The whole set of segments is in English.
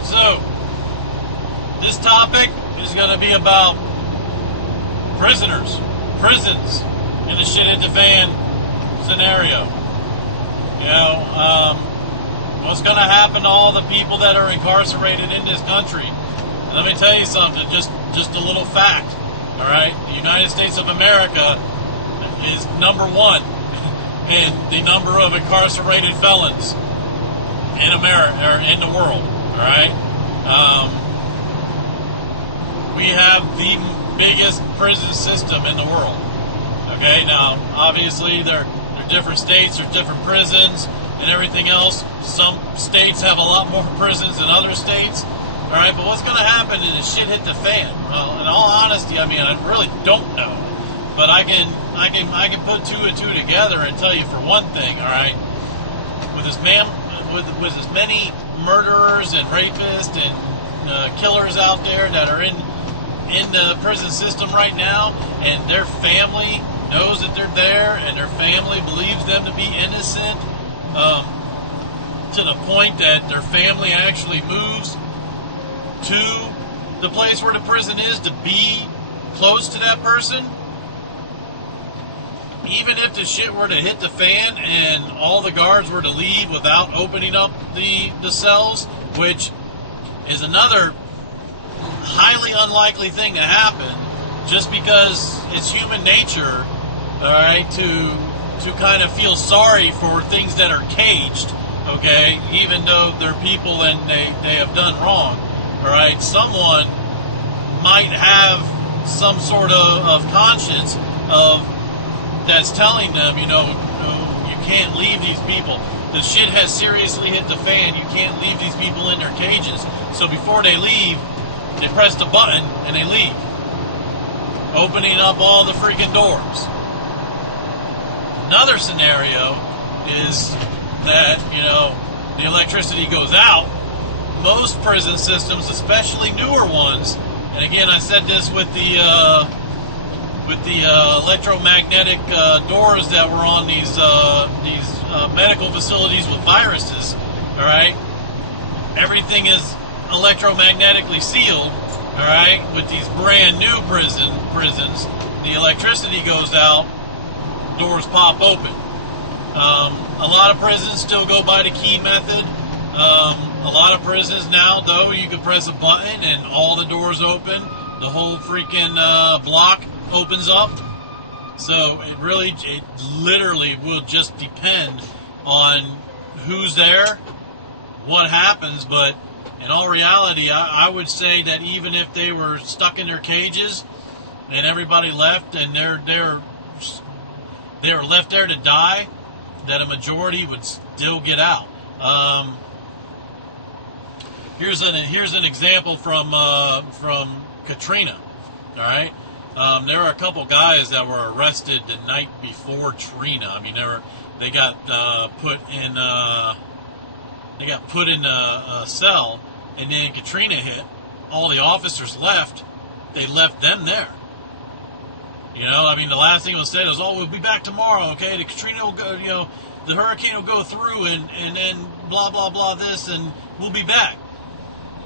Alright, so this topic is going to be about prisons in the shit hit the fan scenario. You know, what's going to happen to all the people that are incarcerated in this country? Let me tell you something, just a little fact. Alright, the United States of America is number one in the number of incarcerated felons in America, or in the world. Alright? We have the biggest prison system in the world. Okay, now obviously there are different states, there's different prisons and everything else. Some states have a lot more prisons than other states. Alright, but what's going to happen is shit hit the fan? Well, in all honesty, I mean, I really don't know. But I can put two and two together and tell you for one thing, alright? With as many murderers and rapists and killers out there that are in the prison system right now, and their family knows that they're there, and their family believes them to be innocent, to the point that their family actually moves to the place where the prison is to be close to that person. Even if the shit were to hit the fan and all the guards were to leave without opening up the cells, which is another highly unlikely thing to happen, just because it's human nature, alright, to kind of feel sorry for things that are caged, okay, even though they're people and they have done wrong, alright. Someone might have some sort of conscience of that's telling them, you know, no, you can't leave these people. The shit has seriously hit the fan. You can't leave these people in their cages. So before they leave, they press the button and they leave, opening up all the freaking doors. Another scenario is that, you know, the electricity goes out. Most prison systems, especially newer ones, and again, I said this with the electromagnetic doors that were on these medical facilities with viruses. All right, everything is electromagnetically sealed. All right, with these brand new prisons, the electricity goes out, doors pop open. A lot of prisons still go by the key method. A lot of prisons now, though, you can press a button and all the doors open. The whole freaking block opens up. So it literally will just depend on who's there, what happens. But in all reality, I would say that even if they were stuck in their cages and everybody left and they're left there to die, that a majority would still get out. Here's an example from Katrina. All right, there were a couple guys that were arrested the night before Trina. I mean, they got put in a cell, and then Katrina hit. All the officers left. They left them there. You know, I mean, the last thing was said was, "Oh, we'll be back tomorrow." Okay, the Katrina will go. You know, the hurricane will go through, and then blah blah blah this, and we'll be back.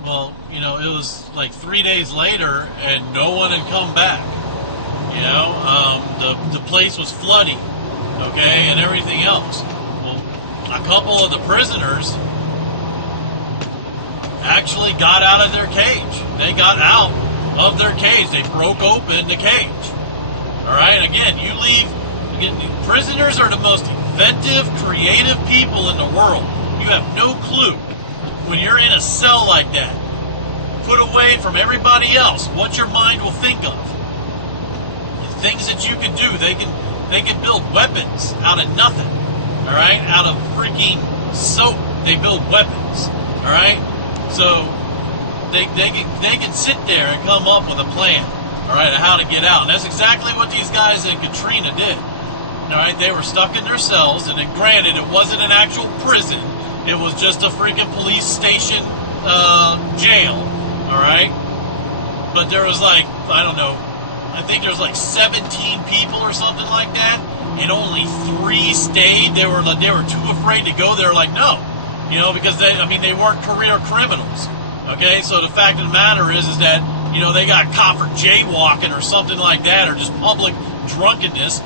Well, you know, it was like 3 days later, and no one had come back. You know, the place was flooding, okay, and everything else. Well, a couple of the prisoners actually got out of their cage. They got out of their cage. They broke open the cage. All right, again, prisoners are the most inventive, creative people in the world. You have no clue. When you're in a cell like that, put away from everybody else, what your mind will think of. The things that you can do, they can build weapons out of nothing. All right, out of freaking soap, they build weapons. All right, so they can sit there and come up with a plan. All right, of how to get out, and that's exactly what these guys in Katrina did. All right, they were stuck in their cells, and then granted, it wasn't an actual prison. It was just a freaking police station jail, all right? But there was like, I don't know, I think there's like 17 people or something like that, and only 3 stayed. They were too afraid to go. They were like, no, you know, because they weren't career criminals, Okay, so the fact of the matter is that, you know, they got caught for jaywalking or something like that, or just public drunkenness.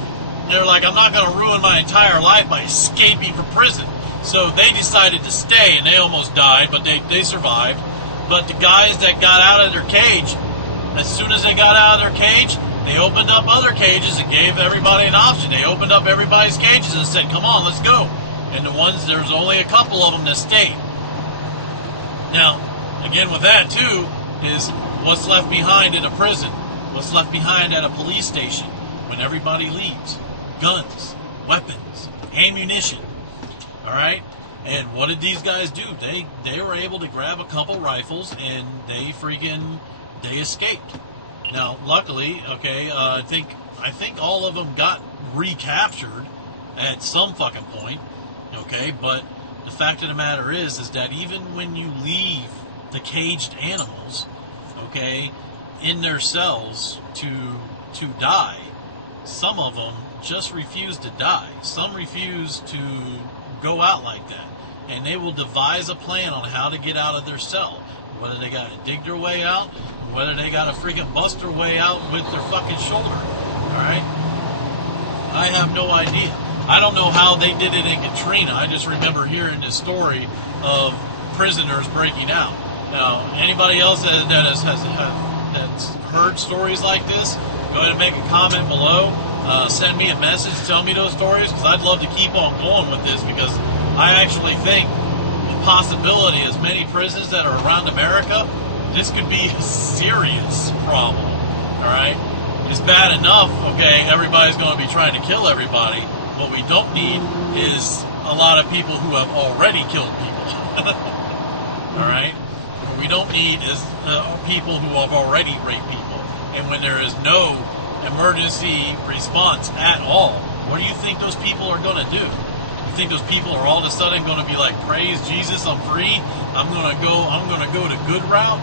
They're like, I'm not going to ruin my entire life by escaping from prison. So they decided to stay, and they almost died, but they survived. But the guys that got out of their cage, as soon as they got out of their cage, they opened up other cages and gave everybody an option. They opened up everybody's cages and said, come on, let's go. And the ones, there's only a couple of them that stayed. Now, again, with that, too, is what's left behind in a prison, what's left behind at a police station when everybody leaves. Guns, weapons, ammunition. All right? And what did these guys do? They were able to grab a couple rifles and they escaped. Now, luckily, okay, I think all of them got recaptured at some fucking point. Okay, but the fact of the matter is that even when you leave the caged animals, okay, in their cells to die, some of them just refuse to die. Some refuse to go out like that. And they will devise a plan on how to get out of their cell. Whether they got to dig their way out, whether they got to freaking bust their way out with their fucking shoulder. Alright? I have no idea. I don't know how they did it in Katrina. I just remember hearing the story of prisoners breaking out. Now, anybody else that's heard stories like this, go ahead and make a comment below. Send me a message, tell me those stories, because I'd love to keep on going with this, because I actually think the possibility, as many prisons that are around America, this could be a serious problem. All right? It's bad enough, okay, everybody's going to be trying to kill everybody. What we don't need is a lot of people who have already killed people. All right? What we don't need is people who have already raped people. And when there is no emergency response at all, what do you think those people are going to do? You think those people are all of a sudden going to be like, praise Jesus, I'm free, I'm going to go the good route?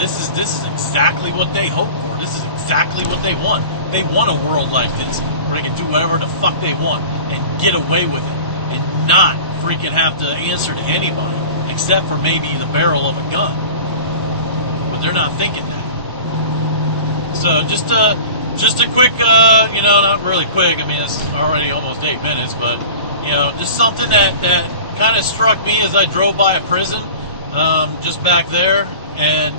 This is exactly what they hope for. This is exactly what they want. They want a world like this where they can do whatever the fuck they want and get away with it and not freaking have to answer to anybody except for maybe the barrel of a gun. But they're not thinking that. So just a quick, not really quick. I mean, it's already almost 8 minutes, but just something that kind of struck me as I drove by a prison just back there, and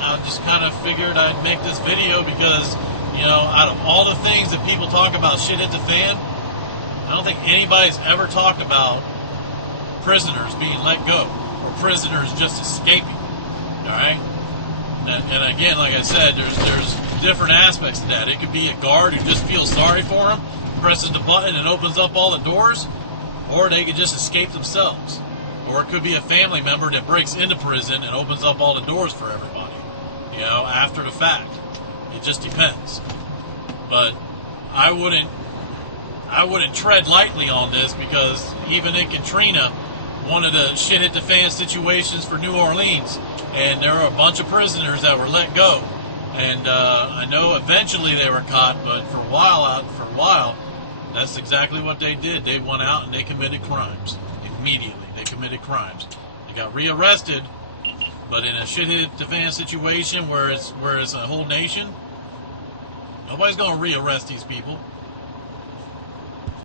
I just kind of figured I'd make this video because, out of all the things that people talk about shit hit the fan, I don't think anybody's ever talked about prisoners being let go or prisoners just escaping. All right. And again, like I said, there's different aspects to that. It could be a guard who just feels sorry for him, presses the button and opens up all the doors, or they could just escape themselves. Or it could be a family member that breaks into prison and opens up all the doors for everybody, after the fact. It just depends. But I wouldn't tread lightly on this, because even in Katrina, one of the shit hit the fan situations for New Orleans, and there were a bunch of prisoners that were let go, and I know eventually they were caught, but for a while, that's exactly what they did. They went out and they committed crimes immediately. They committed crimes. They got rearrested, but in a shit hit the fan situation where it's a whole nation, nobody's going to rearrest these people.